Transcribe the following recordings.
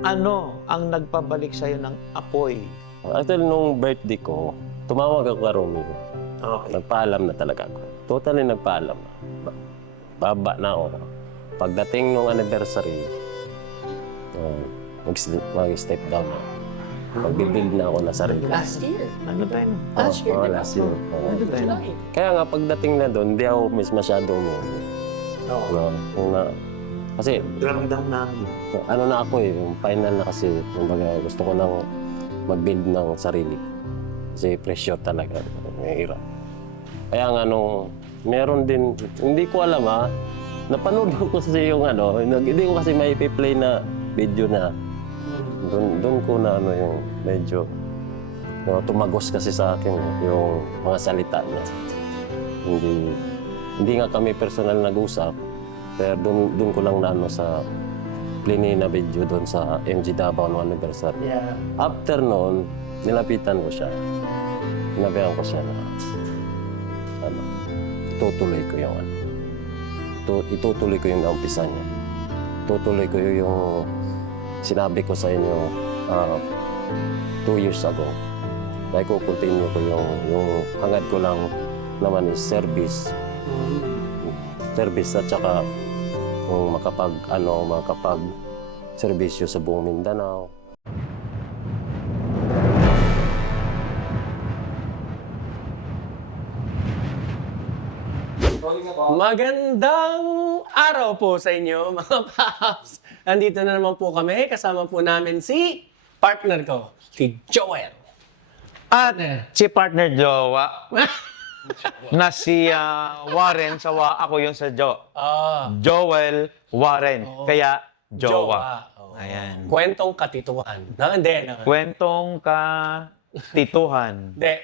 Ano ang nagpabalik sa'yo ng apoy? Actually, nung birthday ko, tumawag ako kay Romeo. Okay. Nagpaalam na talaga ako. Totally nagpaalam na. Baba na ako. Pagdating nung anniversary, mag-step down na. Mag-build na ako na sarili. Last year. Ano ba yun? Last year, di ba? Last year. Ano ba yun? July. Kaya nga, pagdating na doon, hindi ako masyado umuwi. Kasi, Ramdam namin. ano na ako yung final na kasi, kumbaga, gusto ko nang mag-build ng sarili. Kasi pressure talaga, may hirap. Kaya nga meron din, hindi ko alam napanood ko kasi yung hindi ko kasi may play na video na doon ko na yung medyo tumagos kasi sa akin yung mga salita niya. Hindi nga kami personal nag-usap, pero doon ko lang na sa play na video doon sa MG Davao no anniversary. Yeah. After noon, nilapitan ko siya. Sinabihan ko siya na itutuloy ko yung itutuloy ko yung naumpisa niya. Itutuloy ko yung sinabi ko sa inyo 2 years ago. Dahil ko continue ko yung hangad ko lang naman is service. Service at saka yung makapag serbisyo sa buong Mindanao. Magandang araw po sa inyo, mga paps. Andito na naman po kami. Kasama po namin si partner ko, si Joel. At si partner Jowa na si Warren ako yung sa Joel Warren. Kaya Jowa. Ayan. Kwentong katituhan. Hindi. Kwentong katituhan. Hindi.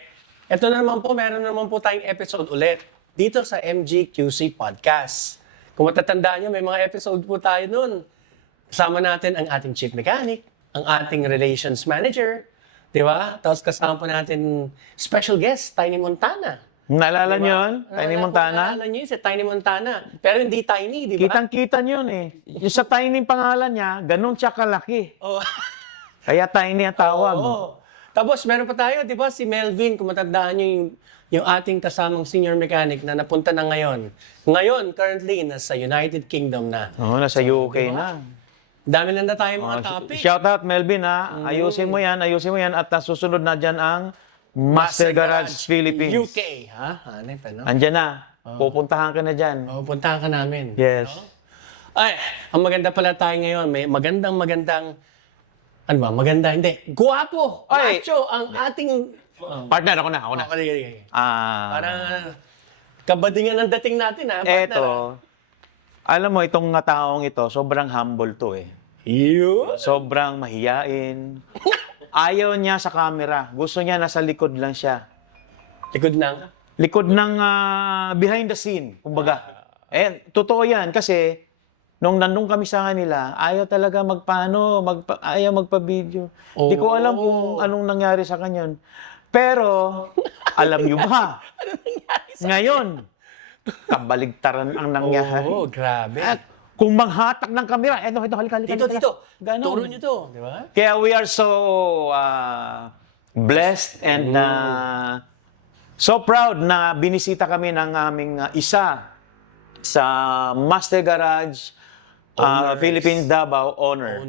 Ito na naman po, meron naman po tayong episode ulit dito sa MGQC Podcast. Kung matatandaan nyo, may mga episode po tayo nun. Kasama natin ang ating chief mechanic, ang ating relations manager, di ba? Tapos kasama po natin special guest, Tiny Montana. Naalala niyo yun? Tiny Montana? Naalala nyo yun, si Tiny Montana. Pero hindi tiny, di ba? Kitang-kita niyo yun eh. Yung sa Tiny pangalan niya, ganun siya kalaki. Oh. Kaya Tiny ang tawag. Oo. Tapos meron pa tayo, di ba, si Melvin, kung matandaan nyo yung ating kasamang senior mechanic na napunta na ngayon. Ngayon, currently, nasa United Kingdom na. Oo, nasa UK na. Dami lang na tayo mga topic. Shout out Melvin ayusin mo yan at susunod na dyan ang Master Garage Philippines. UK, ha? Hanip, ano? Andyan na. Pupuntahan ka na dyan. Puntahan ka namin. Yes. Ay, ang maganda pala tayo ngayon. May magandang, ano ba? Maganda, hindi. Guwapo! Ay! Macho! Ang ating... Partner, ako na. Okay. Ah, Parang kabadingan ang dating natin, ha? Partner, eto, alam mo, itong taong ito, sobrang humble to eh. Yun. Sobrang mahiyain. Ayaw niya sa camera. Gusto niya nasa likod lang siya. Likod ng... Likod ng behind the scene, kumbaga. Totoo yan kasi nung nandun kami sa kanila, ayaw talaga ayaw magpa-video. Hindi ko alam kung anong nangyari sa kanya. Pero, alam niyo ba? Ngayon, kabaligtaran ang nangyari. Oo, grabe. At kung manghatak ng kamera, halika. Dito. Ganon. Turo nyo to, di ba? Kaya we are so blessed and so proud na binisita kami ng aming isa sa Master Garage Philippines Davao owner.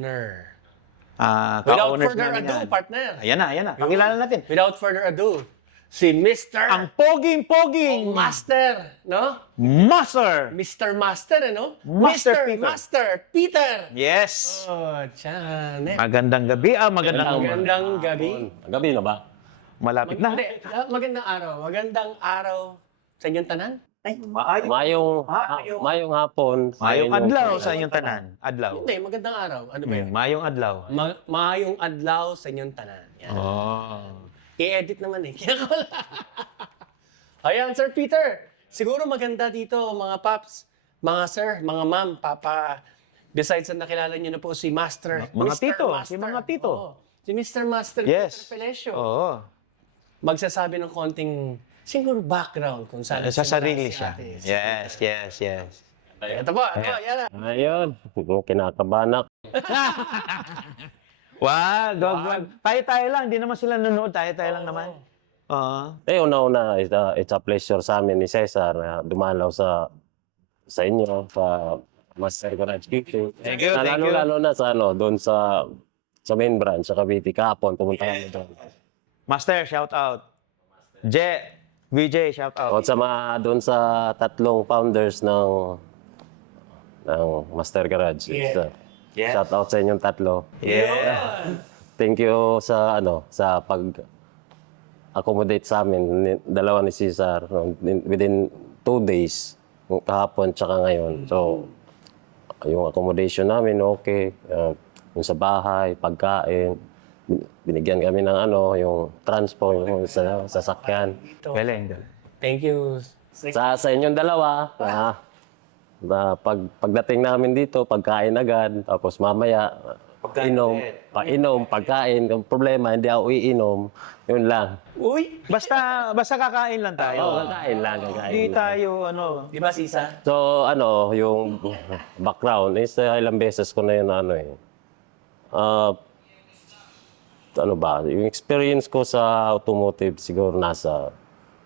Without Ka-owners further namin ado, yan. partner. Ayan na. Pakilala natin. Without further ado, si Mr. Ang poging-poging Master, no? Master. Mr. Master, ano? Master Peter. Master Peter. Yes. Oh, tiyan. Magandang gabi. Magandang gabi. Gabi na ba? Malapit na. Hindi, magandang araw. Magandang araw sa inyong tanan. Mayong hapon. Mayong inyong adlaw tanan. sa inyong tanan. Adlaw. Hindi, magandang araw. Ano ba yun? Mayong adlaw. Maayong adlaw sa inyong tanan. Yan. Oh. I-edit naman eh. Kaya ko wala. Ayan, Sir Peter. Siguro maganda dito, mga paps, mga sir, mga ma'am, papa. Besides na nakilala niyo na po si Master. Mga Mr. tito, Master. si mga tito. Oo. Si Mr. Master Yes. Peter Felesio. Oo. Magsasabi ng konting siguro background kung saan Sa sarili si siya. ate. Yes. Ito po, yan na. Ayun, kinakabahan ako. Wag. Tayo-tayo lang. Di naman sila nanonood. Tayo-tayo lang naman. Oo. Una-una, it's a pleasure sa amin ni Cesar na dumalaw sa inyo, sa Master Garage QC. Thank you, thank you. Lalo na sa doon sa main branch, sa Cavite. Kahapon, pumunta kami doon. Master, shout out. VJ, shout out. O sa doon sa tatlong founders ng Master Garage. Yeah. Yes. Shout out sa inyong tatlo. Yeah. Thank you sa sa pag-accommodate sa amin, dalawa ni Cesar, within 2 days, kahapon tsaka ngayon. So, yung accommodation namin, okay. Yung sa bahay, pagkain, binigyan kami ng yung transport, yung sasakyan. Galing. Thank you. Sa inyong dalawa, pagdating namin dito, pagkain agad, tapos mamaya, painom, pagkain. Ang problema, hindi ako iinom. Yun lang. Uy! Basta kakain lang tayo. Kakain lang. Hindi tayo, Di ba, Sisa? So, yung background is ilang beses ko na yun, yung experience ko sa automotive siguro nasa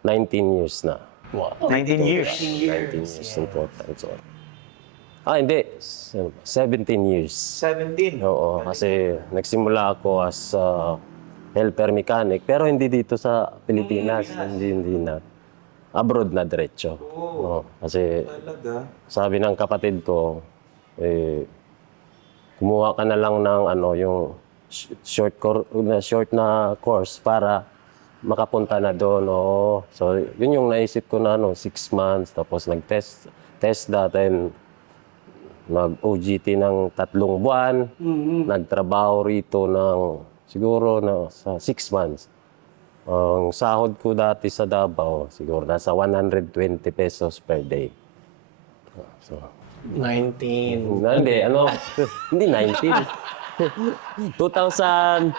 19 years na. Wow. 19 years. 19 years in total. So, hindi. 17 years. 17. Oo, kasi nagsimula ako as helper mechanic, pero hindi dito sa Pilipinas. Hindi na. Abroad na diretso. Oo, kasi sabi ng kapatid ko, kumuha ka na lang ng yung short na course para makapunta na doon. Oo. So, yun yung naisip ko na 6 months, tapos test that, and nag-OGT ng 3 buwan, nagtrabaho rito ng siguro sa 6 months. Ang sahod ko dati sa Davao, siguro nasa 120 pesos per day. So, 19. Kaya hindi, hindi 19. 2000,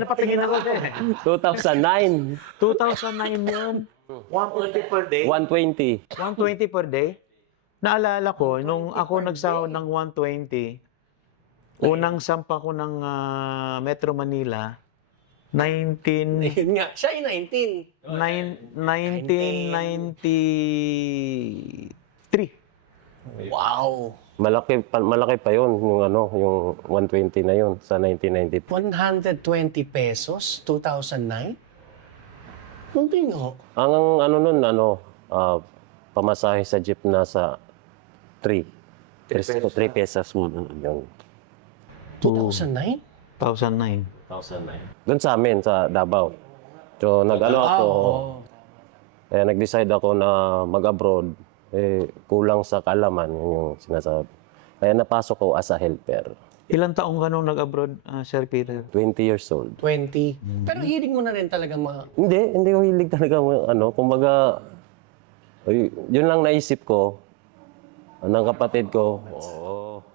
napatingin ako din. 2009, 2009 yun. 120 per day? 120. 120 per day? Naalala ko, nung ako nagsahod ng 120, unang sampa ko ng Metro Manila, 19... Yun nga, siya ay 19. 1993. Wow. Malaki pa yun, yung 120 na yun sa 1990. 120 pesos, 2009? Hindi nga. Ang pamasahe sa jeep na sa 3 pesos mo yun. 2009? 2009. 2009. Doon sa amin, sa Davao. So, nag-decide ako na mag-abroad. Kulang sa kaalaman, yun yung sinasabi. Kaya napasok ko as a helper. Ilang taong ka nung nag-abroad, Sir Peter? 20 years old. 20. Pero hiling mo na rin talaga Hindi ko hilig talaga, kumbaga, yun lang naisip ko, ng kapatid ko.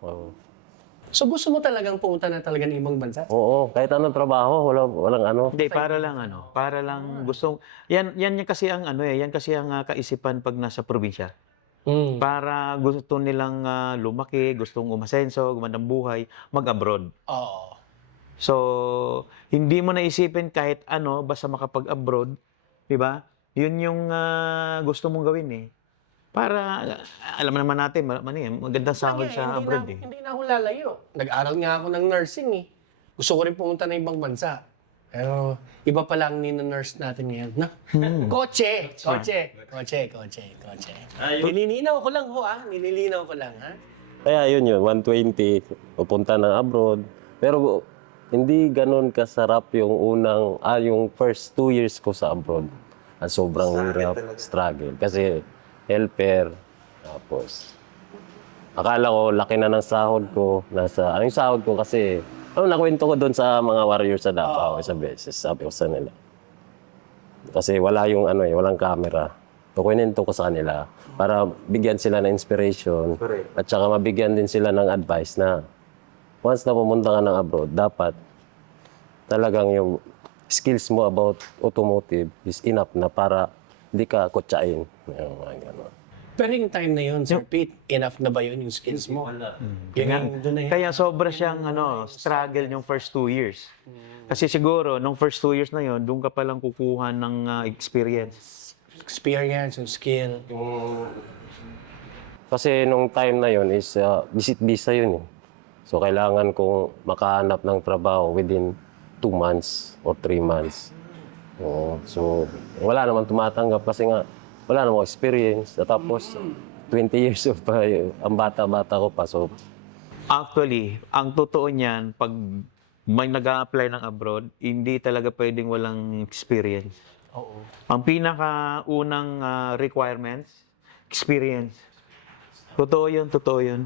Oo. So gusto mo talagang pumunta na talaga ng ibang bansa? Oo, kahit anong trabaho, walang Hindi, para lang gustong yan kasi ang yan kasi ang kaisipan pag nasa probinsya. Para gusto nilang lumaki, gustong umasenso, gumandang buhay, mag-abroad. Oo. So, hindi mo naisipin kahit basta makapag-abroad, 'di ba? 'Yun yung gusto mong gawin eh. Para alam naman natin, magandang sahod sa abroad eh. Hindi na ako lalayo. Nag-aral nga ako ng nursing eh. Gusto ko rin pumunta ng ibang bansa. Pero iba pa lang nurse natin ngayon. Kotse. Nililinaw ko lang Nililinaw ko lang ha. Kaya yun, 120, pupunta ng abroad. Pero hindi ganun kasarap yung first 2 years ko sa abroad. Sobrang hirap, struggle. Kasi helper, tapos akala ko laki na ng sahod ko. Yung sahod ko kasi, nakwento ko doon sa mga warriors sa Davao isang beses, sabi ko sa nila. Kasi wala walang camera. Kukwento ko sa kanila para bigyan sila ng inspiration at saka mabigyan din sila ng advice na once na pumunta ka ng abroad, dapat talagang yung skills mo about automotive is enough na para hindi ka kutsain. Pero yung time na yun, Sir Pete, enough na ba yun yung skills mo? Yun yung doon na yun. Kaya sobra siyang struggle yung first 2 years. Kasi siguro, nung first 2 years na yon, doon ka palang kukuha ng experience. Experience, yung skill. Kasi nung time na yon is visit visa yun eh. So kailangan kong makahanap ng trabaho within 2 months or 3 months. Oo. So wala naman tumatanggap kasi nga wala namang experience. Tapos 20 years old pa, ang bata-bata ko pa. So Actually, ang totoo niyan, pag may nag-a-apply ng abroad, hindi talaga pwedeng walang experience. Oo. Ang pinakaunang requirements, experience. Totoo yun, totoo yun.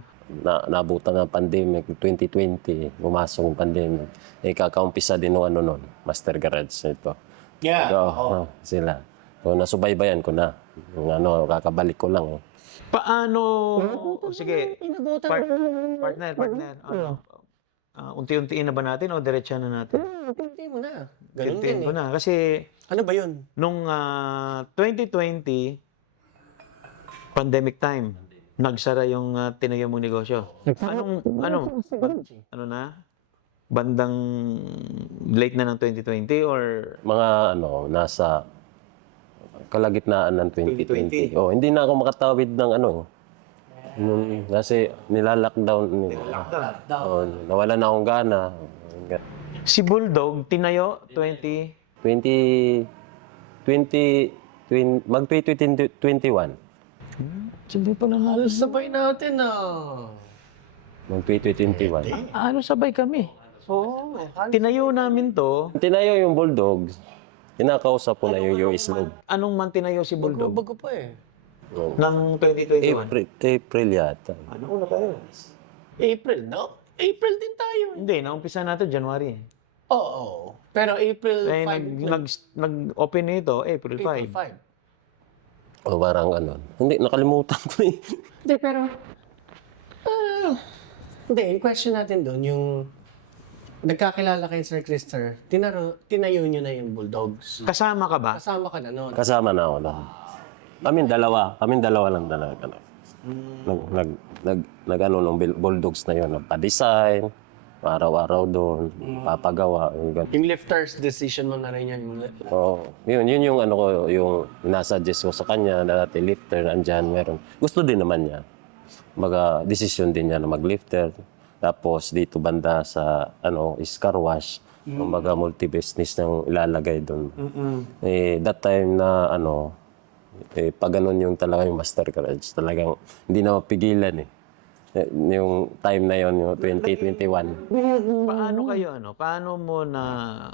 nabutan ng pandemic, 2020, pumasok yung pandemic. Kakaumpisa din nung nun, Master Garage ito. Yeah. So, sila. So, nasubaybayan ko na. Yung kakabalik ko lang. Paano, sige, partner, unti-untiin na ba natin o diretsa na natin? Hindi mo na. Ganun Unti-untiin din ko eh. na. Kasi, Ano ba yun? nung 2020, pandemic time, nagsara yung tinayo mong negosyo. Ano na? Bandang late na ng 2020 or Mga nasa kalagitnaan ng 2020. 2020. Oh, hindi na ako makatawid ng kasi nila-lockdown. Oh, nawala na akong gana. si Bulldog, tinayo 2020, mag-2021. Hindi pa lang Halos sabay natin Mag-2021. ano sabay kami. Oo. Tinayo namin to. Tinayo yung Bulldogs. Kinakausap ko na yung US Log. Anong man tinayo si Bulldog? Bago pa eh. Ng 2021. April yata. Ano una tayo? April, no? April din tayo. Hindi, naumpisa natin January. Oo. Pero April 5. Eh, nag-open nito, April 5. April 5. O parang Hindi, nakalimutan ko eh. Hindi, pero... hindi, yung question natin doon, yung... Nagkakilala kay Sir Krister, tinayo nyo na yung Bulldogs. Kasama ka ba? Kasama ka na noon. Kasama na ako doon. Kaming dalawa lang talaga. Nung Bulldogs na yun, nagpa-design, araw-araw doon, papagawa. Yung lifters decision mo na rin yan. Oh, yun yung yung nasuggest ko sa kanya na dati lifter nandiyan meron. Gusto din naman niya. Decision din niya na mag-lifter. Tapos dito banda sa is car wash, multi-business nang ilalagay doon. That time na pag ganun yung talaga yung Master Garage, talagang hindi na mapigilan eh. Yung time na yon yung 2021. Paano kayo, Paano mo na,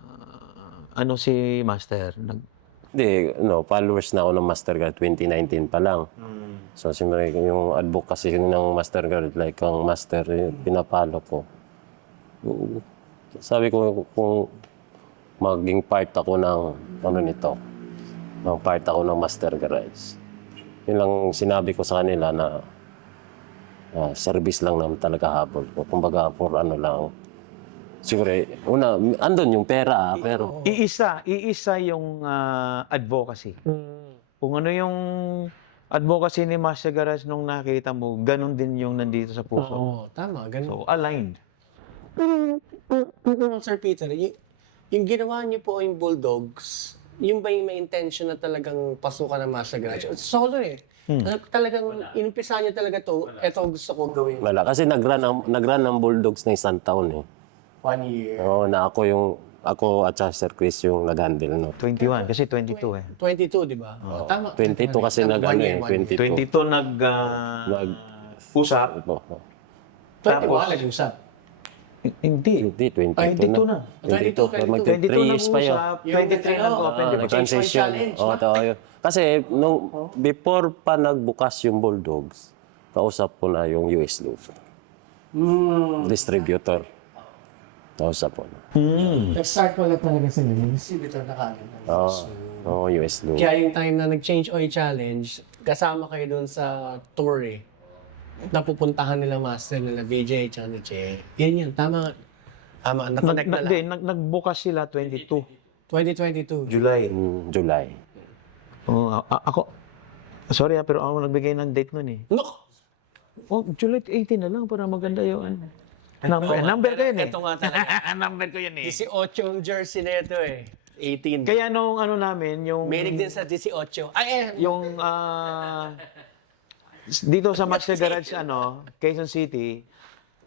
si Master? Hindi, followers na ako ng Master Guard 2019 pa lang. So, siyempre, yung advocacy ng Master Guard, like ang Master, pinapalo ko. Sabi ko, kung maging part ako ng, part ako ng Master Garage. Yun lang sinabi ko sa kanila na service lang naman talaga habol ko. Kumbaga, for lang. Siguro, andun yung pera, pero... Iisa yung advocacy. Kung ano yung advocacy ni Master Garage nung nakita mo, ganun din yung nandito sa puso. Oo, tama. Ganun. So, aligned. Sir Peter, yung ginawa niyo po yung Bulldogs, yung ba yung may intention na talagang pasukan ng Master Garage? Solo eh. Talagang inumpisa niya talaga to, eto gusto ko gawin. Wala, kasi nag-run ng Bulldogs na 1 taon eh. 1 year. Oo, na ako at Sir Chris yung nag-handle, no? 21, kasi 22 eh. 22, di ba? Tama. 22 kasi 22. 22 usap. Oo. 21 nag-usap. Hindi. Hindi, 22 Ay, 22 na. 22, 22. 3 years pa yun. usap, 23 nag-open, di ba? Transition. Challenge, Oo, yun. Kasi before pa nagbukas yung Bulldogs, kausap ko na yung US Loop. Distributor. Kausap ko na. Nag-start ko na talaga sa nyo. Distributor na kagad. Oo, US Loop. Kaya yung time na nag-change oil challenge, kasama kayo dun sa tour eh. Napupuntahan nila master nila VJ tsaka ni Che. Yan. Tama. Na-connect na lang. Nagbukas sila 22. 2022. July. July. Ako, Sorry pero ako nagbigay ng date nun eh. No! Oh, July 18 na lang para maganda yung number ko yun eh. Ito nga talaga. Number ko yun eh. 18 yung jersey na ito eh. 18. Kaya nung ano namin, yung... Meaning din sa 18. Ay, Yung dito sa Master Garage Quezon City,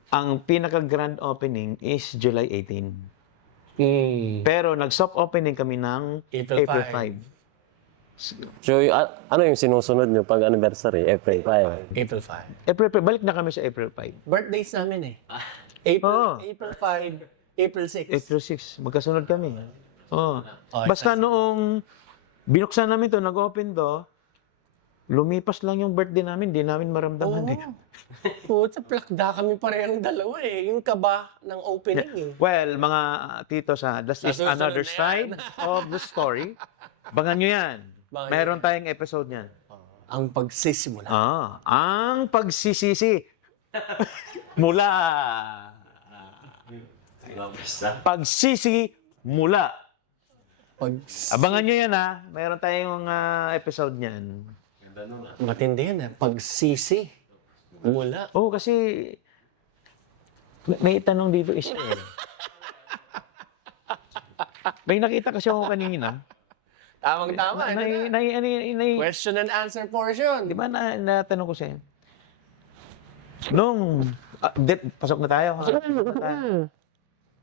ang pinaka grand opening is July 18. Pero nag-soft opening kami ng April April 5. 5. So, ano yung sinusunod nyo pag anniversary? April 5. April 5. April 5, balik na kami sa April 5. Birthdays namin eh. Oo. April 5, April 6. April 6, magkasunod kami. Oh. Okay, Basta noong binuksan namin to, nag-open to, lumipas lang yung birthday namin, di namin maramdaman eh. Puta, plakda kami parehong dalawa eh. Yung kaba ng opening eh. Well, mga tito that is Nasusunod another na yan. side of the story. Bangan nyo yan. Bangan Meron tayong episode niyan. Ang pagsisimula. Ang pagsisisi. Mula. Pagsisi mula. Abangan nyo yan ha. Meron tayong episode niyan. Matindi yan eh. Pagsisi. Mula. Oo, kasi may tanong dito isa eh. May nakita kasi ako kanina. Tamang-tama. Question and answer portion. Di ba natanong ko sa'yo? Pasok na tayo.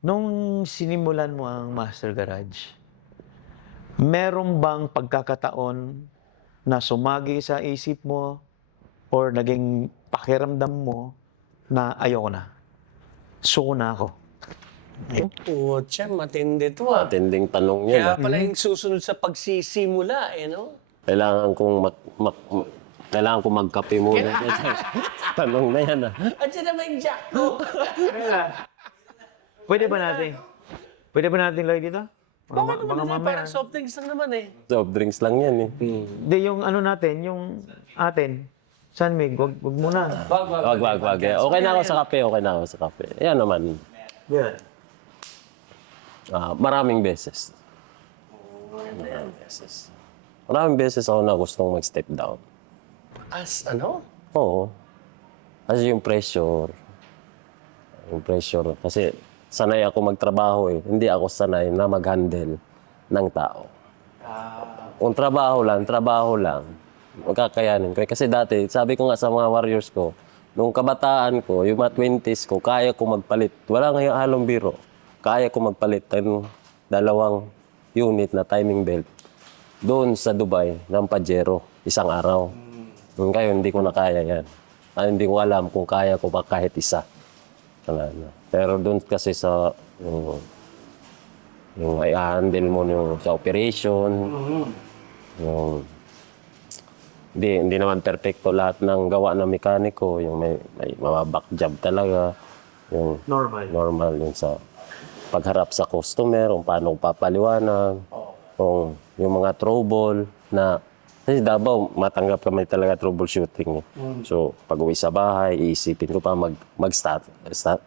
Nung sinimulan mo ang Master Garage, meron bang pagkakataon na sumagi sa isip mo or naging pakiramdam mo na ayoko na? Suko na ako. Putya, matindi to ah. Matinding tanong yan. Kaya pala yung susunod sa pagsisimula eh, no? Kailangan kailangan kong magkape muna. Tanong na yan ah. Andiyan naman yung jack ko. Pwede ba natin lagay dito? Bakit naman parang soft drinks lang naman eh. Soft drinks lang yan eh. Hindi, yung natin, yung atin. San Mig, wag muna. Wag. Okay na ako sa kape, Yan naman. Yeah. Maraming beses. Maraming beses ako na gustong mag-step down. As ano? Oo. Kasi yung pressure. Kasi sanay ako magtrabaho eh. Hindi ako sanay na mag-handle ng tao. Kung trabaho lang. Magkakayanin ko. Kasi dati, sabi ko nga sa mga warriors ko, nung kabataan ko, yung mga 20s ko, kaya ko magpalit. Wala ngayong halong biro. Kaya ko magpalit ng 2 unit na timing belt doon sa Dubai ng Pajero, isang araw. Ngayon, hindi ko na kaya yan. Hindi ko alam kung kaya ko pa kahit isa. Pero doon kasi sa yung i-handle mo yung sa operation, yung hindi naman perfecto lahat ng gawa ng mekaniko, yung may mababak job talaga, yung normal yung sa pagharap sa customer, kung paano papaliwanag, kung yung mga trouble na kasi Davao, matanggap kami talaga troubleshooting. So, pag uwi sa bahay, iisipin ko pa,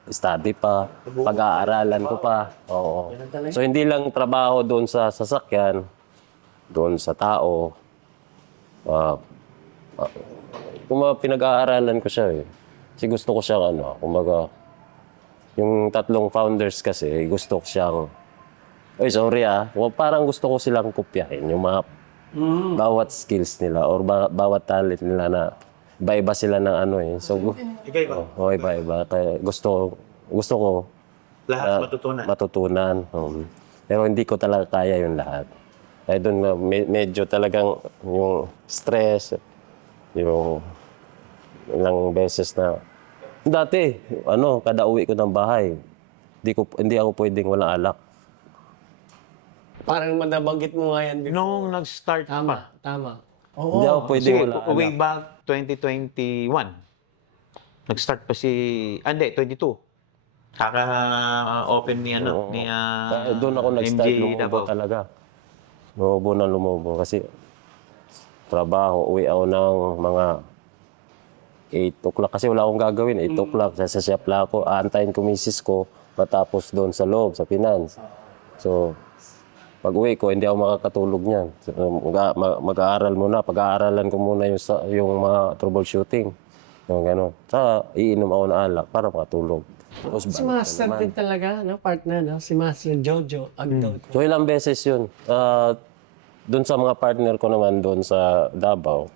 study pa, pag-aaralan ko pa. Oo. So, hindi lang trabaho doon sa sasakyan, doon sa tao. Kung pinag-aaralan ko siya eh. Kasi gusto ko siyang kumbaga, yung 3 founders kasi, gusto ko siyang, parang gusto ko silang kopyahin, yung mga bawat skills nila or bawat talent nila na iba-iba sila ng So, iba-iba. Kaya gusto ko Lahat matutunan. Pero hindi ko talaga kaya yung lahat. Kaya doon medyo talagang yung stress, yung ilang beses na dati, kada uwi ko ng bahay, hindi ako pwedeng walang alak. Parang nabanggit mo nga yan before. Nung nag-start pa. Tama. Hindi ako pwedeng Kasi walang alak. way back 2021. Nag-start pa 22. Kaka-open ni Kaya doon ako nag-start lumubo talaga. Lumubo. Kasi trabaho, uwi ako ng mga 8 o'clock. Kasi wala akong gagawin. 8 o'clock, sa shop lang ako. Aantayin ko misis ko matapos doon sa loob, sa finance. So, Pag uwi ko, hindi ako makakatulog niyan. So, mag-aaral muna, pag-aaralan ko muna yung mga troubleshooting. Yung gano'n. Saka iinom ako ng alak para makatulog. Tapos Si balik na Master naman. din talaga, no? Partner, no? Si Master Jojo Agdod. So ilang beses yun. Doon sa mga partner ko naman doon sa Davao,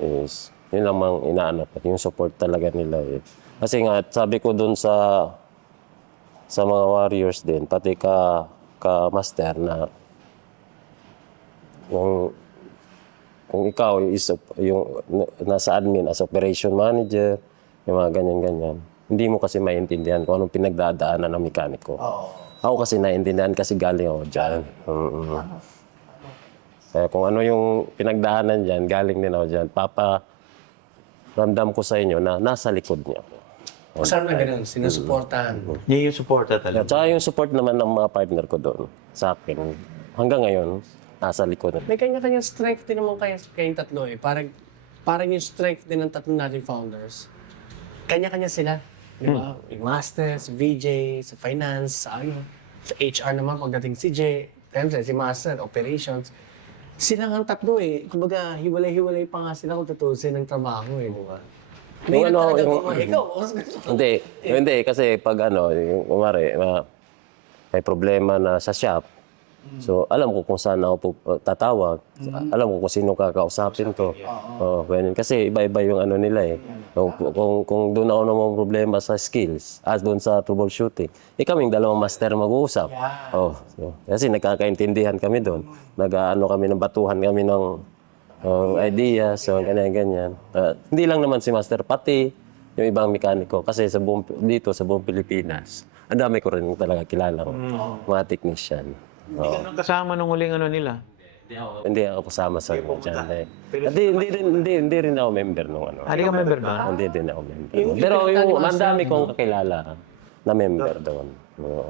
is yun lang mang inaanap. Yung support talaga nila. Eh. Kasi nga, sabi ko doon sa mga warriors din, pati ka master na kung ikaw is yung nasa admin as operation manager, yung mga ganyan-ganyan, hindi mo kasi maintindihan kung anong pinagdadaanan ng mekaniko. Ako kasi naiintindihan kasi galing ako dyan. Kaya kung ano yung pinagdaanan dyan, galing din ako dyan. Ramdam ko sa inyo na nasa likod niya. Masarap na ganun, sinusuportahan. Yan yung supporter talaga. Tsaka yung support naman ng mga partner ko doon sa akin. Hanggang ngayon, nasa likod. May kanya-kanyang strength din naman kayong tatlo eh. Parang yung strength din ng tatlo nating founders. Kanya-kanya sila. Di ba? Yung master, si VJ, sa finance, sa HR naman pagdating si J, siyempre si master, operations. Sila ang tatlo eh. Kumbaga, hiwalay-hiwalay pa nga sila kung tutusin ng trabaho eh, di ba? May ikaw, Hindi, kasi pag yung kumari, may problema na sa shop, so alam ko kung saan ako tatawag, alam ko kung sino kakausapin ko. Ganyan. Kasi iba-iba yung nila eh. Kung doon ako naman problema sa skills, doon sa troubleshooting, kaming dalawang master mag-uusap. Kasi nagkakaintindihan kami doon. Kami ng batuhan kami ng idea, so ganyan-ganyan. Hindi lang naman si master, pati yung ibang mekaniko. Kasi dito sa buong Pilipinas, ang dami ko rin talaga kilalang mga technician. Hindi ka nang kasama nung huling nila. Hindi ako kasama sa dyan. Hindi rin ako member nung Hindi ka member ba? Hindi din ako member. Pero yung mandami kong kakilala na member doon.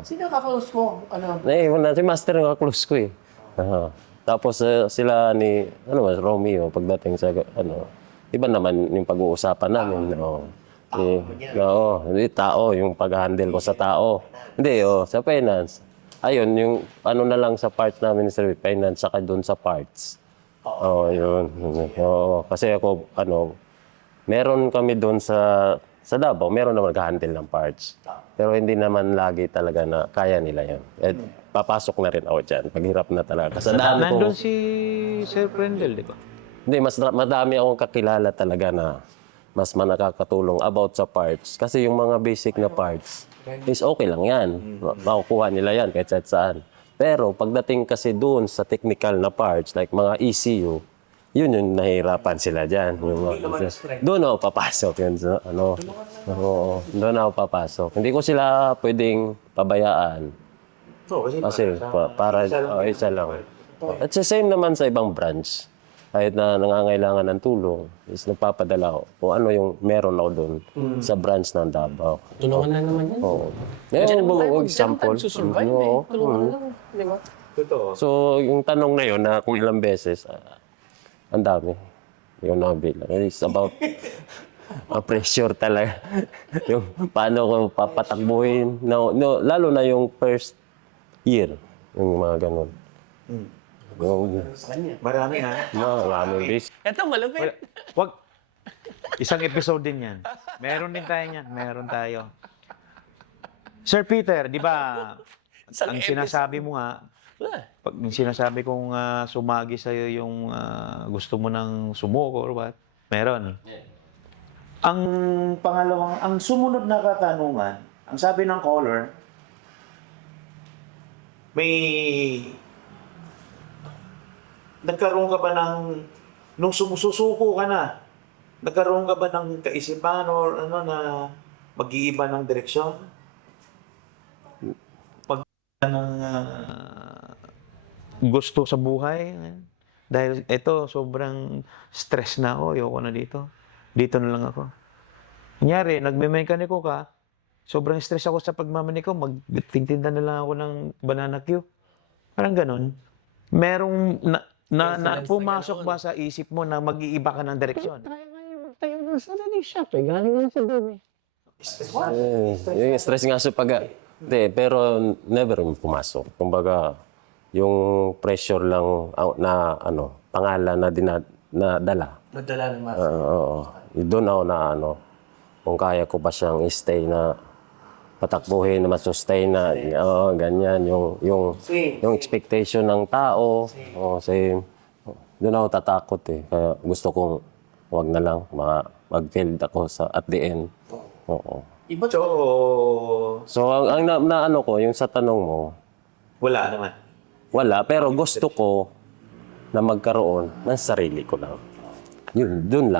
Sino ka-close mo? Si master ang close ko eh. Tapos sila ni Romeo pagdating sa iba naman yung pag-uusapan namin. Hindi tao yung pag-handle ko sa tao. Hindi sa finance. Ayun yung na lang sa parts namin sa finance saka doon sa parts. Yun. Kasi ako meron kami doon sa Davao, meron naman nag-handle ng parts. Pero hindi naman lagi talaga na kaya nila yun. Papasok na rin ako dyan. Paghirap na talaga. Kasi Nandun si Sir Prendel, di ba? Hindi, madami akong kakilala talaga na mas nakakatulong about sa parts. Kasi yung mga basic na parts is okay lang yan. Makukuha nila yan kahit saan. Pero pagdating kasi doon sa technical na parts, like mga ECU, yun yung nahihirapan sila dyan. Doon ako papasok. Yun, doon ako papasok. Hindi ko sila pwedeng pabayaan. Kasi para isa lang. At the same naman sa ibang branch. Kahit na nangangailangan ng tulong, is nagpapadala ako kung ano yung meron ako doon sa branch ng Davao. Tulungan na naman yan. Ngayon, example. Tulungan lang, di ba? So, yung tanong na yun, na kung ilang beses, ang dami. Yung nabilang. It's about pressure talaga. Yung paano ko papatakbuhin. Lalo na yung first year. Yung mga ganun. Marami na. Maraming risk. Ito, malupit. Wag. Isang episode din yan. Meron din tayo yan. Meron tayo. Sir Peter, di ba, ang sinasabi mo nga, pag sinasabi kong sumagi sa'yo yung gusto mo ng sumuko or what, meron. Ang ang sumunod na katanungan, ang sabi ng caller, nagkaroon ka ba nung sumususuko ka na, nagkaroon ka ba ng kaisipan or na mag-iiba ng direksyon? Ng gusto sa buhay? Dahil ito, sobrang stress na ako, ayoko na dito. Dito na lang ako. Kunyari, nagme-mekaniko ka, sobrang stress ako sa pagmamaniko, magtintinda na lang ako ng banana Q. Parang ganun. Merong pumasok ba sa isip mo na mag-iiba ka ng direksyon? Tayo na sa shop eh. Galing na sa doon eh. Yung stress nga sa hindi, pero never pumasok. Kumbaga, yung pressure lang na pangalan na na dala. Nadala ng master. Oo. Doon ako na kung kaya ko ba siyang stay na patakbuhin na masustain na ganyan yung expectation ng tao. Same. Doon ako tatakot eh. Kaya gusto kong wag na lang mag-failed ako at the end. Oo. So, ang ko, yung sa tanong mo, wala naman. wala, pero gusto ko na magkaroon ng sarili ko lang. Yun, doon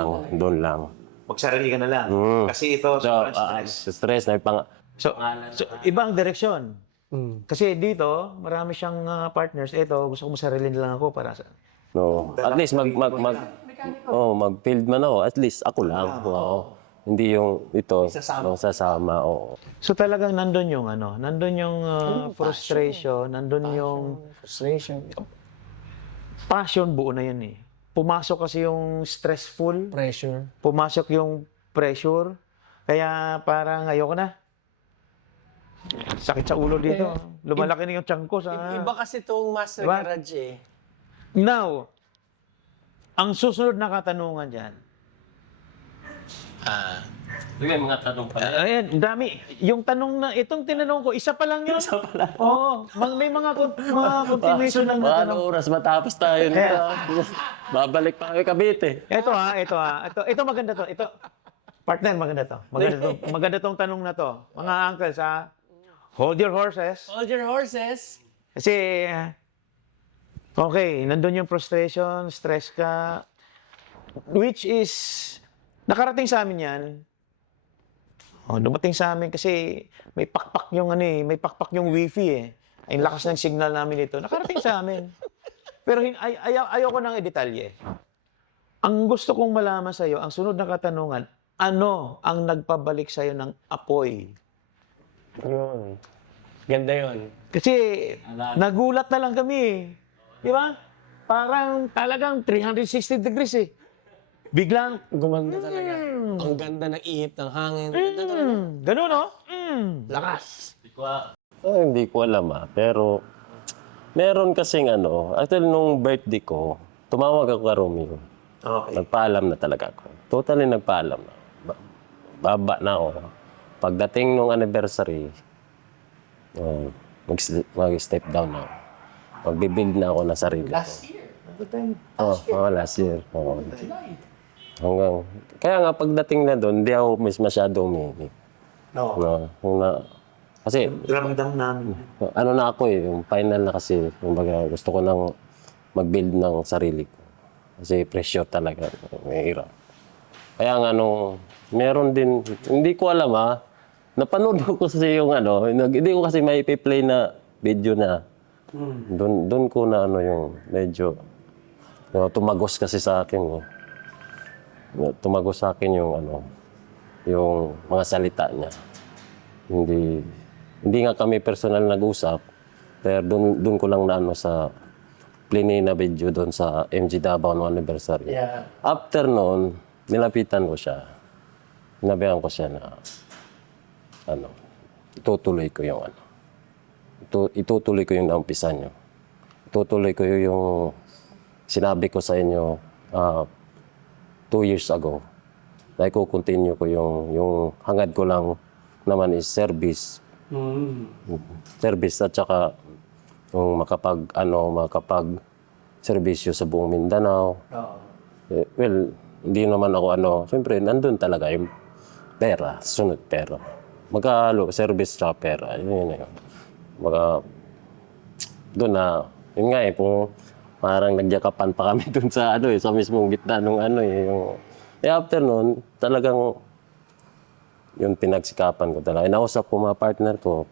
lang. Magsarili ka na lang. Kasi ito, So, sobrang stress. stress na So, ibang direksyon. Kasi dito, marami siyang partners. Ito, gusto ko masarili na lang ako para sa... no, at least mag-field man ako, at least ako lang. Oo. Hindi yung ito, sasama. Oo. So talagang nandun yung nandun yung frustration, nandun yung Frustration. passion, buo na yan eh. Pumasok kasi yung stressful, Pressure. pumasok yung pressure, kaya parang ayoko na. Sakit sa ulo dito. Lumalaki na yung tiyan ko sa... Iba kasi itong Master Diba? Garage eh. Now, ang susunod na katanungan dyan, Sige, mga tanong pa. ayan, dami. Yung tanong na, itong tinanong ko, isa pa lang yun. Isa pa lang? Oo. May mga continuation lang na tanong. Oras matapos tayo nito. Babalik pa kami Cavite. Ito maganda to. Ito, partner, maganda to. Maganda tong tanong na to. Mga uncles, hold your horses. Hold your horses. Kasi, okay, nandun yung frustration, stress ka, which is, nakarating sa amin yan. Dumating sa amin kasi may pakpak yung may pakpak yung wifi eh. Ay lakas ng signal namin dito. Nakarating sa amin. Pero ayaw ko nang i-detalye. Ang gusto kong malaman sa iyo, ang sunod na katanungan, ano ang nagpabalik sa iyo ng apoy? Yun. Ganda yun. Kasi nagulat na lang kami. Di ba? Parang talagang 360 degrees eh. Biglang, Gumanda talaga. Ang ganda ng ihip ng hangin. Ganda talaga. ganun no? Lakas. Hindi ko alam pero meron kasing actually nung birthday ko, tumawag ako kay Romeo. Okay. Nagpaalam na talaga ako. Totally nagpaalam na. Baba na ako. Pagdating nung anniversary, mag-step down na ako. Magbibuild na ako na sarili ko. Last year. Kaya nga pagdating na doon, hindi ako masyado umiinip. Kasi Ramdam namin. na ako yung final na kasi, gusto ko nang mag-build ng sarili ko. Kasi pressure talaga, may hirap. Kaya nga meron din, hindi ko alam napanood ko kasi yung hindi ko kasi may play na video na doon ko na yung medyo tumagos kasi sa akin. Tumagos sa akin yung mga salita niya. Hindi nga kami personal nag-usap, pero doon ko lang na sa play na video doon sa MG Davao no anniversary. Yeah. After noon, nilapitan ko siya. Sinabihan ko siya na itutuloy ko yung itutuloy ko yung naumpisan niyo. Itutuloy ko yung sinabi ko sa inyo 2 years ago. Dahil ko continue ko yung hangad ko lang naman is service. Service at saka yung makapag serbisyo sa buong Mindanao. Well, hindi naman ako siyempre nandun talaga yung pera, sunod pera. Service sa pera. Yun. Doon yun nga kung parang nagyakapan pa kami doon sa sa mismong gitna nung yung after noon, talagang yung pinagsikapan ko talaga. Inausap ko mga partner ko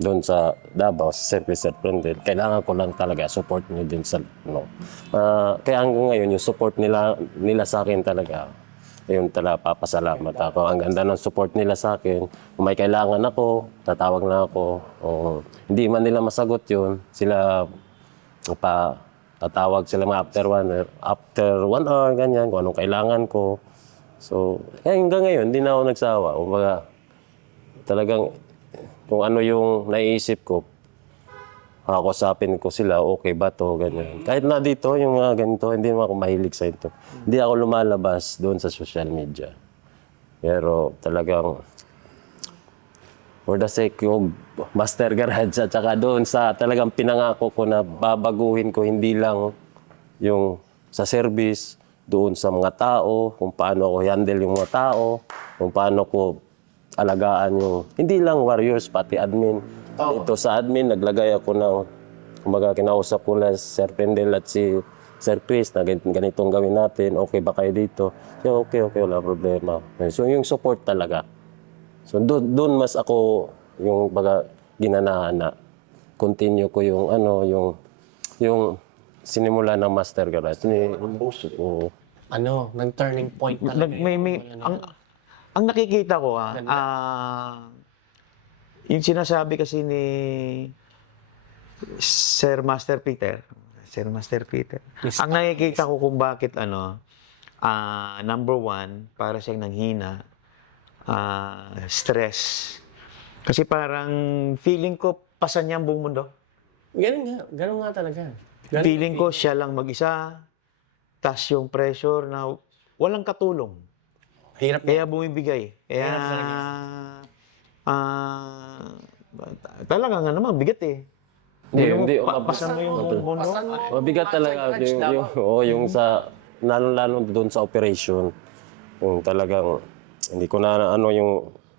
doon sa Davao, sa service representative. Kailangan ko lang talaga support niyo din sa kaya hanggang ngayon yung support nila sa akin talaga. Ayun talaga, papasalamat ako. Ang ganda ng support nila sa akin. Kung may kailangan ako, tatawag na ako. Hindi man nila masagot yun, sila tatawag sila after 1 hour, ganyan, kung anong kailangan ko. So, hanggang ngayon, hindi na ako nagsawa. Kumbaga, talagang kung ano yung naiisip ko, Kakosapin ko sila, okay ba to, ganyan. Kahit na dito, yung mga ganito, hindi naman ako mahilig sa ito. Hindi ako lumalabas doon sa social media. Pero talagang, for the sake of Master Garage at saka doon sa talagang pinangako ko na babaguhin ko hindi lang yung sa service, doon sa mga tao, kung paano ako handle yung mga tao, kung paano ko alagaan yung, hindi lang warriors, pati admin. Ito sa admin, naglagay ako ng, kumbaga kinausap ko na si Sir Pendel at si Sir Chris na ganitong gawin natin, okay ba kayo dito? So, okay, wala problema. So yung support talaga. So doon mas ako yung baga ginanahan na continue ko yung yung sinimula ng Master Garage ni oo. Nang turning point talaga. Ang nakikita ko yung sinasabi kasi ni Sir Master Peter, ang nakikita ko kung bakit number one, para siyang nanghina, stress. Kasi parang feeling ko pasan niya ang buong mundo. Ganun nga talaga. Feeling ko siya lang mag-isa, tas yung pressure na walang katulong. Hirap Kaya bumibigay. Kaya talaga nga naman, bigat eh. Hindi, Pasan mo yung buong mundo. mabigat talaga yung sa lalo doon sa operation. Yung talagang hindi ko na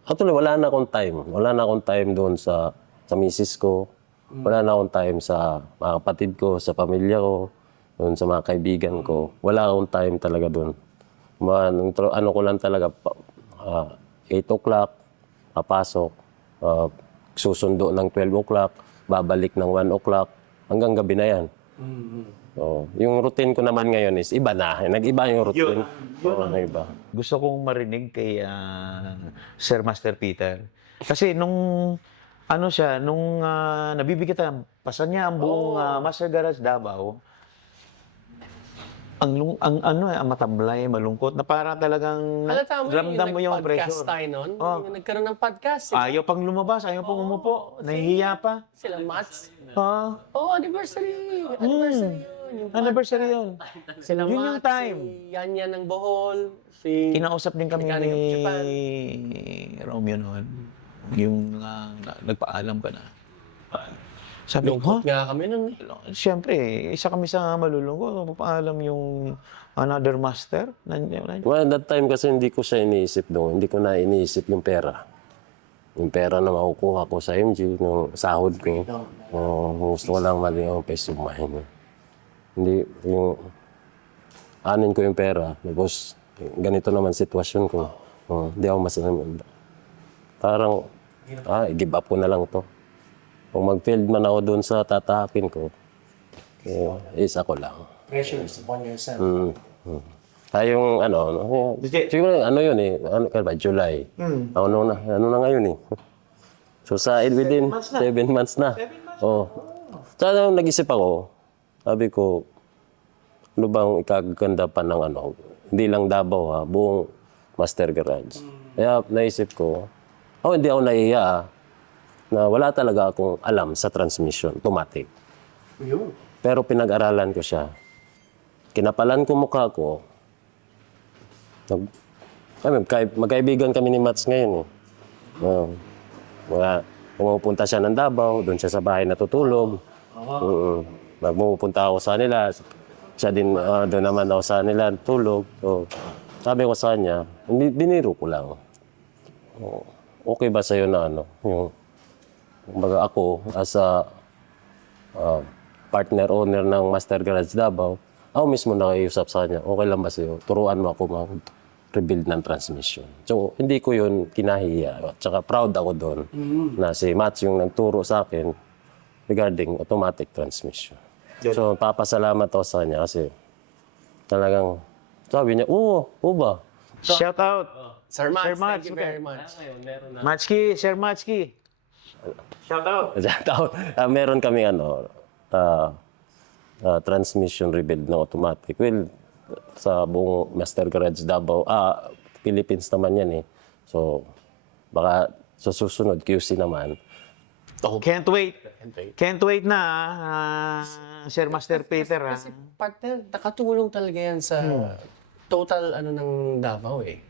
actually wala na akong time. Wala na akong time doon sa misis ko. Wala na akong time sa mga kapatid ko, sa pamilya ko, doon sa mga kaibigan ko. Wala akong time talaga doon. Ko lang talaga 8 o'clock papasok, susundo ng 12 o'clock, babalik ng 1 o'clock, hanggang gabi na yan. So, yung routine ko naman ngayon is iba na. Nag-iba yung routine. Nag-iba. Gusto kong marinig kay Sir Master Peter. Kasi nung nabibigatan, pasan niya ang buong Master Garage Davao, ang matablay, malungkot, na para talagang Halata mo ramdam mo yung nag-podcast pressure. tayo noon. Oh. Yung nagkaroon ng podcast. Ayaw pang lumabas, ayaw pang umupo, nahihiya pa. Sila Mats. Anniversary. Anniversary yun. Sila Yun yung Mats, time. si Yanyan ng Bohol, si... Kinausap din kami Mechanic of ni Japan. Romeo noon. Yung nagpaalam ka na. Sabi ko, Lungkot nga kami nun eh. siyempre, isa kami sa malulungkot. Paalam yung another master. Well, that time kasi hindi ko siya iniisip doon. Hindi ko na iniisip yung pera. Yung pera na makukuha ko sa MG, nung sahod ko. Gusto ko lang mali ang peso kumain. Hindi, yung anin ko yung pera. Tapos, ganito naman sitwasyon ko. Hindi ako masalaman. Parang, give up ko na lang to. Kung mag-failed man ako doon sa tatahakin ko, isa ko lang. Pressure upon yourself. Yung siguro yun eh, July. Ano na ngayon eh. So within 7 months na. Saka nag-isip ako, sabi ko, ano bang ikaganda pa ng hindi lang Davao buong Master Garage. Kaya naisip ko, hindi ako naiiya na wala talaga akong alam sa transmission, automatic. Pero pinag-aralan ko siya. Kinapalan ko mukha ko. Magkaibigan kami ni Mats ngayon eh. Pumupunta siya ng Davao, doon siya sa bahay natutulog. Magpupunta ako sa nila. Siya din, doon naman ako sa nila tulog. So, sabi ko sa kanya, biniro ko lang. Okay ba sa'yo na yung kumbaga ako, as a partner owner ng Master Garage Davao, ako mismo nakiusap sa kanya, okay lang ba sa'yo? Turuan mo ako mag-rebuild ng transmission. So, hindi ko yun kinahiya. Tsaka proud ako doon na si Mats yung nagturo sa akin regarding automatic transmission. So, papasalamat ako sa kanya kasi talagang sabi niya, oo ba? Shout out. Sir Mats, Sir Mats, thank you very much. Matski, Sir Matski. Shout out. Meron kami transmission rebuild na automatic. Well, sa buong Master Garage Davao, Philippines naman yan eh. So, baka sa susunod, QC naman, Oh, Mm. Can't wait. okay. Can't wait na, Sir Master Peter. Kasi partner, nakatulong talaga yan sa total ng Davao eh.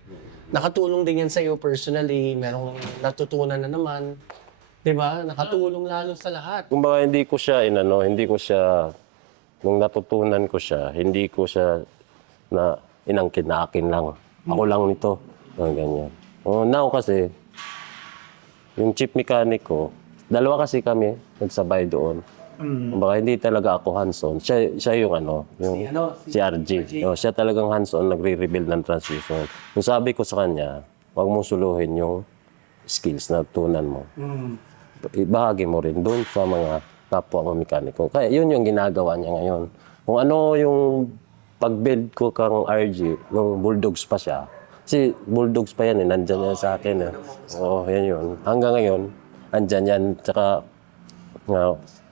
Nakatulong din yan sa iyo personally, merong natutunan na naman. 'Di ba? Nakatulong lalo sa lahat. Kumbaga hindi ko siya nung natutunan ko siya, hindi ko siya na inangkin na akin lang. Ako lang nito. Ganyan. Now kasi, yung chief mechanic ko, dalawa kasi kami nagsabay doon. Kumbaga hindi talaga ako hands-on. Siya yung si RG. Siya talagang hands-on, nagre-rebuild ng transmission. Yung sabi ko sa kanya, huwag mong suluhin yung skills na tunan mo. Ibahagi mo rin doon sa mga kapwa mo mekaniko. Kaya yun yung ginagawa niya ngayon. Kung ano yung pag-build ko kang RG, nung Bulldogs pa siya. Kasi Bulldogs pa yan nandyan yan sa akin. Oo, yan yun. Hanggang ngayon, andyan yan. Tsaka,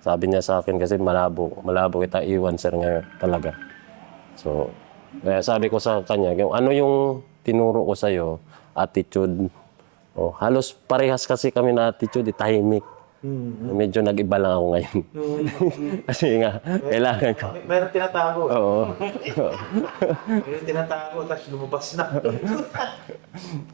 sabi niya sa akin kasi malabo kita iwan sir ngayon talaga. So, kaya sabi ko sa kanya, ano yung tinuro ko sa'yo, attitude. Halos parehas kasi kami na attitude, tahimik. Medyo nag-iba lang ako ngayon. Kasi nga, kailangan ko. Meron tinatago. Oo. Meron tinatago, tapos lumabas na.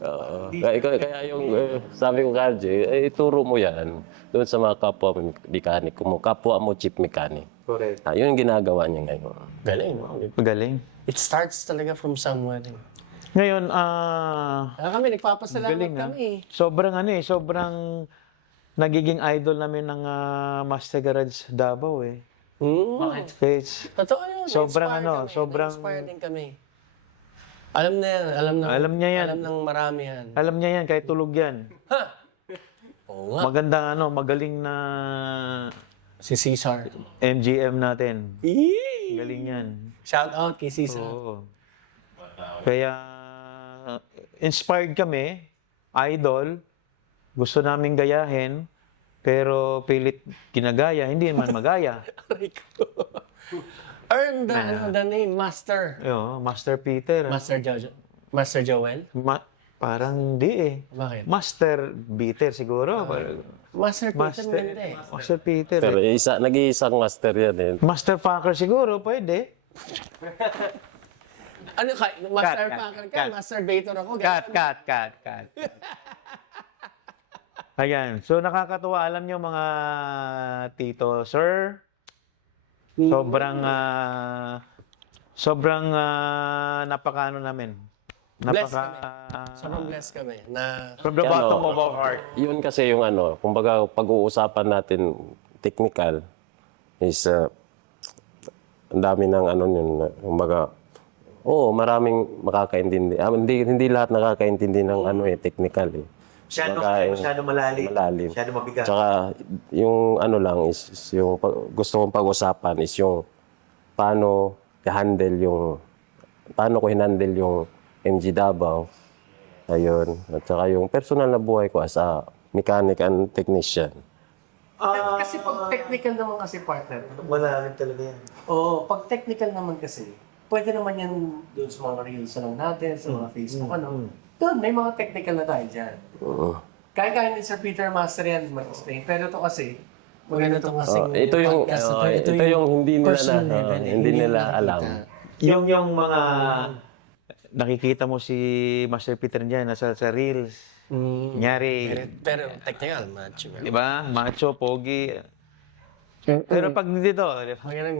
Oo. Kaya yung sabi ko, RJ, ituro mo yan doon sa mga kapwa mechanic mo, kapwa mo chief mechanic. Correct. Yun yung ginagawa niya ngayon. Galing, no? Magaling. It starts talaga from somewhere. Ngayon, Kami, nagpapasalamat galing kami. sobrang nagiging idol namin ng Master Garage Davao eh. It's, Totoo yun. Sobrang Inspired kami. sobrang- Inspired din kami. Alam na yan. Alam niya yan. Alam ng marami yan. alam niya yan, kahit tulog yan. Oo nga. Magandang magaling na Si Cesar. MGM natin. Yee! Galing yan. Shout out kay Cesar. Oo. Kaya, inspired kami, idol, gusto naming gayahin, pero pilit ginagaya, hindi naman magaya. Aray ko. Earn the name Master. Master Peter. Master Joel? Parang hindi eh. Bakit? Master Peter siguro. Master Peter maganda eh. Master Peter. Pero nag-iisang master yan eh. Master Fucker siguro, pwede. Ano ka? Master Cut, Fucker ka? cut. Masturbator ako? Cut. Ayan. So, nakakatuwa. Alam nyo mga tito, sir, sobrang napakaano namin. Blessed kami. Sobrang blessed kami na From the bottom of our heart. Yun kasi yung kumbaga pag-uusapan natin technical is ang dami ng kumbaga maraming makakaintindi. Hindi lahat nakakaintindi ng technical eh. Masyado malalim. Malalim. Masyado mabigat. Tsaka yung lang is yung gusto kong pag-usapan is yung paano ko hinandle yung MG Davao. Ayun. At saka yung personal na buhay ko as a mechanic and technician. kasi pag technical naman kasi partner. Malalim talaga yan. Oo, pag technical naman kasi, pwede naman yan doon sa mga reels lang natin, sa mga Facebook, Doon, may mga technical na tayo dyan. Kaya ni Sir Peter Master yan mag-explain. Pero ito kasi, maganda ito kasi Ito yung hindi nila hindi nila alam. Yung mga nakikita mo si Master Peter diyan nasa sa reels. Nyari, Pero technical, macho. di ba? Macho, pogi. Pero pag dito, di ba? Magandang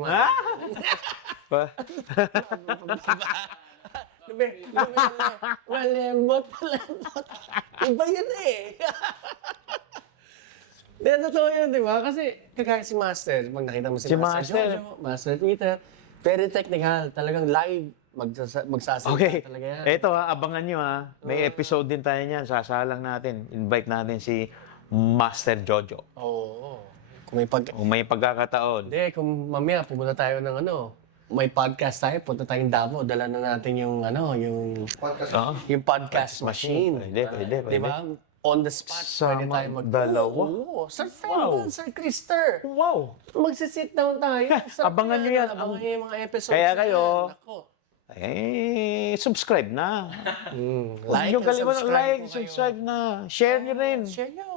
malembot. Iba yun eh. Di, totoo yun, di ba? Kasi kagaya si Master, pag nakita mo si Master Jojo, Master Peter, very technical, talagang live, magsasalita Okay. talaga yan. Ito abangan nyo May episode din tayo niyan. Sasalang natin. Invite natin si Master Jojo. Oo. Kung may pagkakataon. Hindi, kung mamaya pumunta tayo ng may podcast tayo, punta tayong Davao, dala na natin yung yung podcast machine. Pwede. Di ba? On the spot, pwede tayo dalawa? Oo. Sir Ferdinand, Sir Krister. Wow! Magsisit down tayo. Abangan nyo yan. Abangan nyo yung mga episodes. Kaya na kayo, yan. Nako. Subscribe na. Like Huwag nyo and kalimutan, subscribe po kayo. subscribe na. Share nyo rin. Share nyo.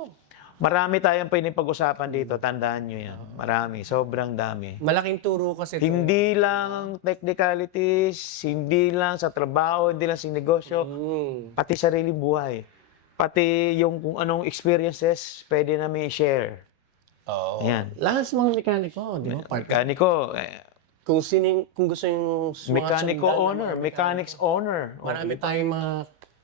Marami tayong pinipag-usapan dito, tandaan nyo yan. Marami, sobrang dami. Malaking turo kasi ito. Hindi lang technicalities, hindi lang sa trabaho, hindi lang sa negosyo, pati sarili buhay. Pati yung kung anong experiences, pwede namin i-share. Oo. Ayan. Lahat sa mga mekaniko, di ba? Mekaniko, Kung gusto yung mga mekaniko sundan ng owner, mga mechanics owner. Marami tayong mga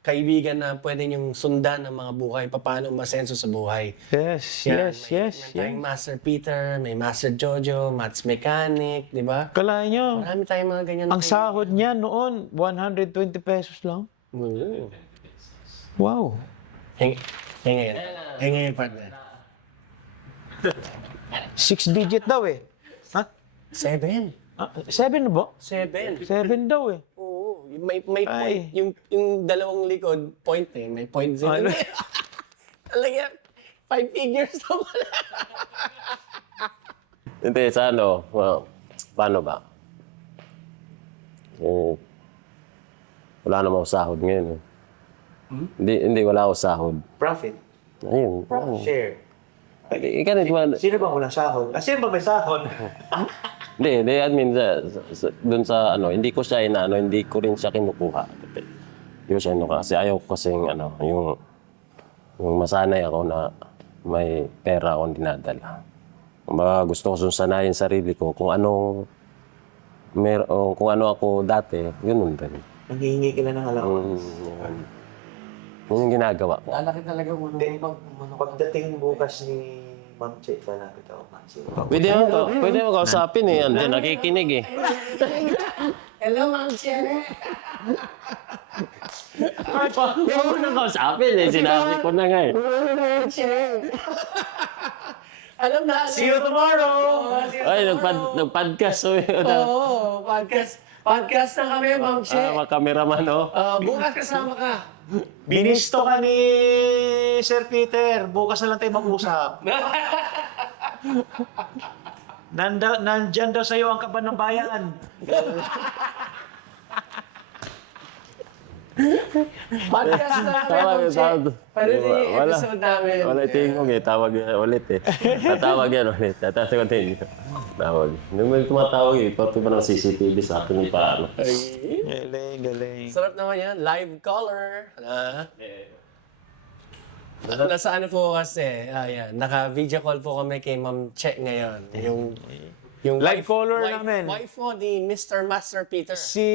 kaibigan na pwede yung sundan ng mga buhay, paano umasenso sa buhay. Yes, Yan, yes, may, yes. May tayong Master Peter, may Master Jojo, Mats Mechanic, di ba? Kala nyo, Marami tayong mga ganyan. ang sahod niya noon, 120 pesos lang. Wow. Ngayon, partner. 6 digit daw eh. Ha? 7. 7 na ba? 7. 7 daw eh. Oo. May point. Ay. Yung dalawang likod, point eh. May point sila. Ano? Talaga, 5 figures na pala. Hindi, sa ano, paano ba? Wala namang sahod ngayon. Hindi, wala akong sahod. Profit. Ayun. Share. Ganit man. Sino ba walang sahod? Sino ba may sahod? Hindi, I mean, dun sa ano, hindi ko siya inaano, hindi ko rin siya kinukuha. Hindi ko siya kinukuha. Kasi ayaw ko kasing ano, yung masanay ako na may pera akong dinadala. Kumbaga, gusto ko sanayin sarili ko kung anong kung ano ako dati, yun din. Nanghihingi ka na ng allowance. Yun yung ginagawa ko. Lalaki talaga mo. Pagdating bukas ni Ma'am Che, palapit ako, Ma'am Che. Pwede mo kausapin eh. Andyan, nakikinig eh. Hello, Ma'am Chere. Huwag mo nang kausapin eh. Sinabi ko na nga eh. Alam na. See you tomorrow! Ay, nagpodcast. Oo, podcast. Podcast na kami, Ma'am Che. Mga kameraman, oh. Bukas kasama ka. Binisto ka ni Sir Peter. Bukas na lang tayo mag-usap. Nandyan daw sa'yo ang kaban ng bayan. Podcast na kami, Ma'am Che. Paano yung episode namin? Wala tingong eh. Tawag ulit eh. Tatawag yan ulit. Tatawag din. Tawag. Nung may tumatawag eh. Pati ba ng CCTV sa akin yung paano? Galing. Sarap naman yan. Live caller. Nasa ano po kasi, ayan, naka-video call po kami kay Ma'am Che ngayon. Yung Live caller namin. Wife mo ni Mr. Master Peter. Si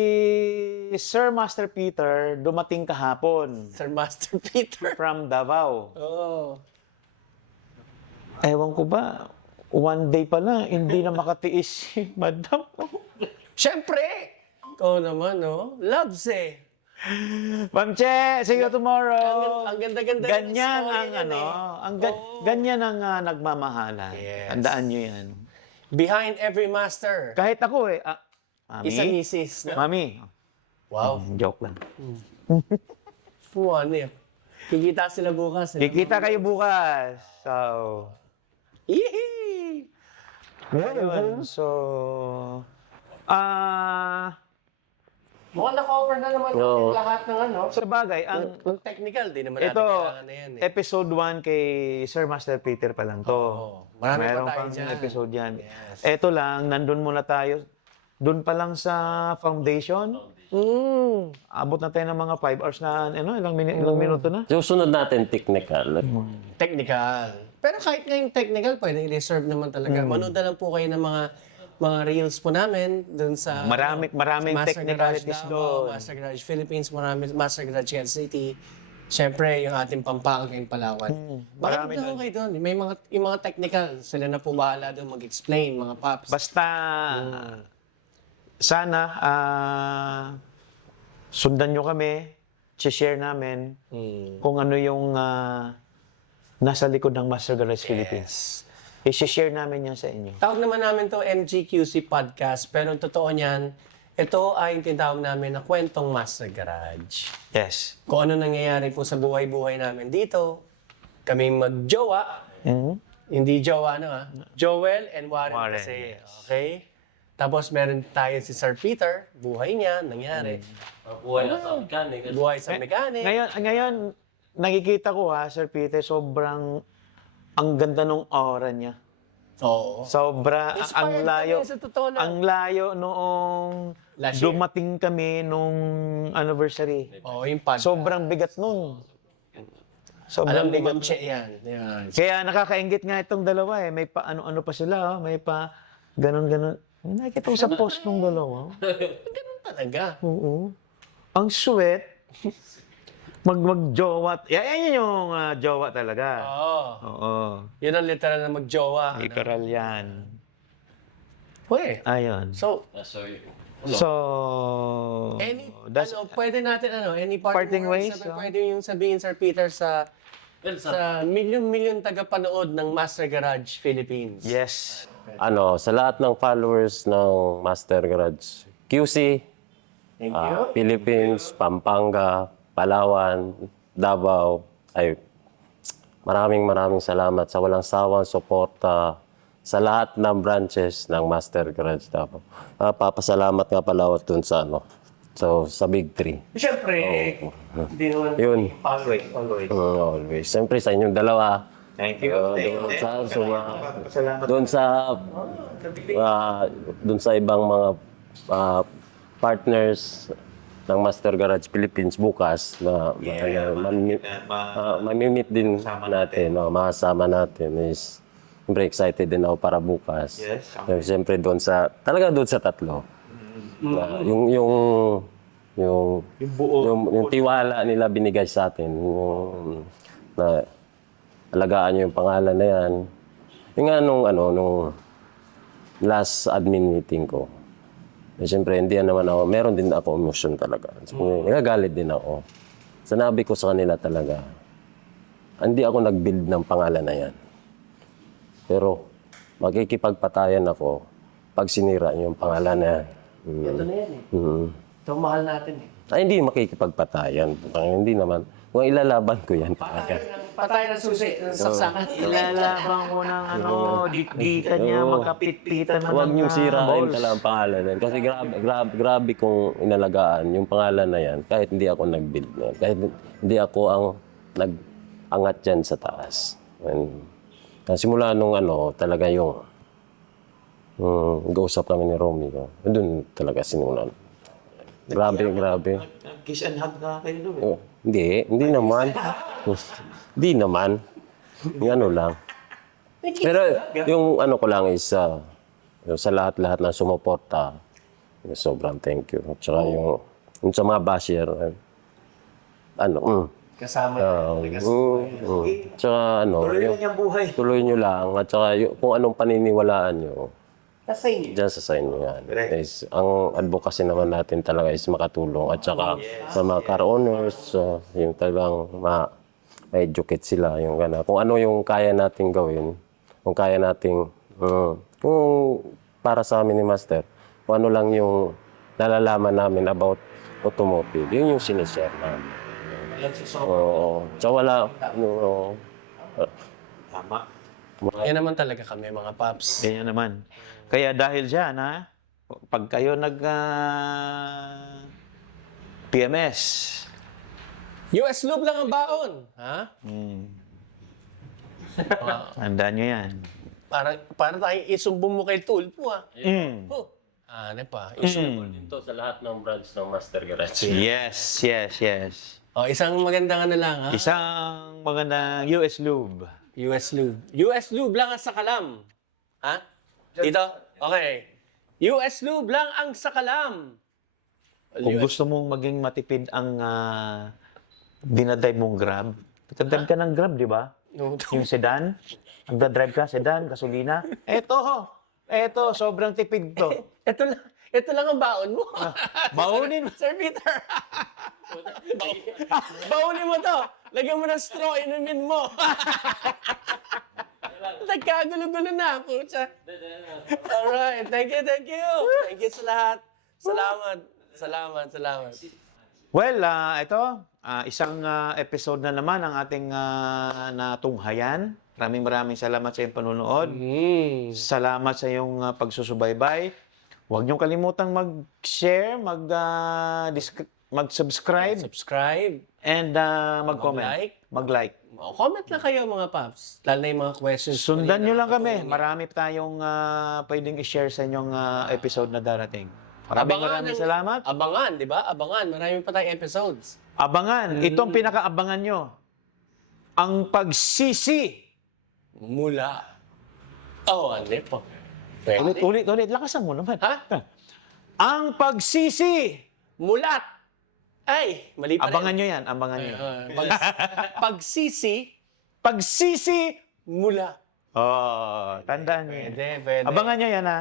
Sir Master Peter dumating kahapon Sir Master Peter. from Davao. Oh. Ewan ko ba, one day pa lang, hindi na makatiis si Madam. Siyempre! Ikaw naman, no? Loves eh. Ma'am Che, see you tomorrow. Ang ganda-ganda ng Ganyan story ang niyan ano, eh. ganyan ang nagmamahalan. Yes. Tandaan nyo yan. Behind every master, Kahit ako Mami, isang misis. No? Mami, Wow. joke lang. Ano eh. Kikita sila bukas. Eh. Kikita kayo bukas. So, Yee! ayun. So, Mukhang na-cover na naman Oo. lahat ng ano. sa bagay, ang Ang technical, di naman natin ito, kailangan na yan eh. episode 1 kay Sir Master Peter pa lang to. Oo. Marami pa Meron tayo pang dyan. episode yan. Yes. Ito lang, nandun muna tayo. Doon pa lang sa foundation. Abot na tayo ng mga 5 hours na, ilang minuto na. So, sunod natin technical. Technical. Pero kahit ngayong technical, pwede i-reserve naman talaga. Manood na lang po kayo ng mga reels po namin doon sa Maraming Master technicalities Garage Davao, doon. Master Garage Philippines, Master Garage Quezon City. Siyempre, yung ating Pampanga kayong Palawan. Bakit marami na kayo doon? May yung mga technical, sila na po bahala doon mag-explain, mga paps. Basta, sana, sundan nyo kami, share namin kung ano yung nasa likod ng Master Garage Philippines. I-share namin yan sa inyo. Tawag naman namin to MGQC Podcast, pero ang totoo niyan, ito ay tinatawag namin na kwentong Master Garage. Yes. Kung ano nangyayari po sa buhay-buhay namin dito, kami mag-jowa, hindi jowa Joel and Warren, Warren, kasi. yes. Okay? Tapos meron tayo si Sir Peter, buhay niya, nangyari. Buhay na sa mechanic. Buhay sa mechanic. Ngayon, nakikita ko Sir Peter, sobrang ang ganda ng aura niya. Oo. Sobra, ang Inspired layo. kami, sa totoo lang. Ang layo noong Last year. dumating kami nung anniversary. Oo, yung podcast. Sobrang bigat nun. Sobrang Alam ni Ma'am bigat. Che yan. Yan. Kaya nakakaingit nga itong dalawa eh. May pa ano-ano pa sila, oh. May pa ganon-ganon. Nakita ko sa post ng dalawa. Ganun talaga. Oo. Ang sweet. Mag-jowa. Yan yung jowa talaga. Oo. Oo. Yun ang literal na magjowa. Literal yan. Pwede. Ayun. So, So, any, that's, pwede natin, any Parting parting ways, words? oh. Pwede yung sabihin, Sir Peter, sa milyon-milyon tagapanood ng Master Garage Philippines. yes. Sa lahat ng followers ng Master Garage QC, Thank you. Philippines, Pampanga, Palawan, Davao, ay maraming salamat sa walang sawang suporta sa lahat ng branches ng Master Garage Davao. Papasalamat nga pala ako dun sa sa Big Three. Siyempre, hindi naman. Yun. Always. Always. Siyempre sa inyong dalawa. Thank you. Doon sa ibang mga partners ng Master Garage Philippines bukas na mamimit din natin, makasama natin is siyempre excited din ako para bukas. Yes. Siyempre doon sa tatlo. Na, yung tiwala nila binigay sa atin, yung na alagaan niyo yung pangalan na yan. Yung nga nung last admin meeting ko, siyempre hindi naman ako, meron din ako emotion talaga. So, nagagalit din ako. Sinabi ko sa kanila talaga, hindi ako nag-build ng pangalan na yan. Pero makikipagpatayan ako pag sinira niyo yung pangalan na yan. Ito na yan eh. Ito mahal natin eh. Ay, hindi makikipagpatayan. Hindi naman. Kung ilalaban ko yan talaga. Patay ng susi, ng saksakan. Ilalaban ko ng dikdikan niya, magkapit-pitan na Huwag ng niyong sirain balls. talaga ang pangalan na yan. Kasi grabe kong inalagaan yung pangalan na yan. Kahit hindi ako nag-build na yan. Kahit hindi ako ang nag-angat yan sa taas. Simula nung talaga yung nag-uusap kami ni Romy ko. Doon talaga sinulan. Grabe. Kiss and hug na kayo doon. Oh, hindi naman. Hindi naman. Yung lang. Pero yung ko lang is yung sa lahat-lahat na sumuporta, sobrang thank you. At saka yung sa mga basher, Kasama Tsaka Tuloy lang yung buhay. tuloy nyo lang. At saka kung anong paniniwalaan nyo, Sa inyo. dyan sa inyo yan. Correct. Ang advocacy naman natin talaga is makatulong. At saka sa mga car owners, yung talagang ma-educate sila. Yung kung ano yung kaya nating gawin, kung kaya nating, kung para sa amin ni Master, kung ano lang yung nalalaman namin about automotive, yun yung sinishare namin. Oo. So wala, Tama. Yan naman talaga kami, mga paps. Ganyan naman. Kaya dahil dyan, pag kayo PMS, US Lube lang ang baon. Ha? tandaan nyo yan. Para tayong isumbong mo kay Tulpo, ha? Mm. Oh. Ano pa? Isumbong. Ito sa lahat ng branch ng Master Garage. Yes. Isang magandang lang, ha? Isang magandang US Lube. US Lube. US Lube lang ang sakalam. Ha? Dito? Okay. US Lube lang ang sakalam. Kung gusto mong maging matipid ang dinadrive mong Grab, nagdadrive ka ng Grab, di ba? Yung sedan, nagdadrive ka, sedan, gasolina. Eto, sobrang tipid to. Ito lang ang baon mo. Baunin mo. Sir Peter. Baunin mo to. Lagyan mo ng straw, inumin mo. Nagkagulo-gulo na ako. Alright. Thank you. Thank you sa lahat. Salamat. Well, ito, isang episode na naman ang ating natunghayan. Maraming salamat sa iyong panunood. Salamat sa iyong mag-subscribe, Subscribe. and mag-comment. Mag-like. Mag-like. Comment lang kayo mga paps. Lalo na yung mga questions. Sundan nyo lang kami. Marami. Marami tayong pwedeng i-share sa inyong episode na darating. Maraming salamat. Abangan, di ba? Abangan. Marami pa tayong episodes. Abangan. Ito ang pinakaabangan nyo. Ang pagsisi. Mula. Oh, ano po? Pwede. Ulit. Lakasan mo naman. Ha? Ang pagsisi. Mulat. Ay, mali pa Abangan rin. nyo yan. Abangan nyo. Pagsisi, Pagsisi. mula. Oh, tandaan nyo yan. Pwede. Abangan nyo yan, ha?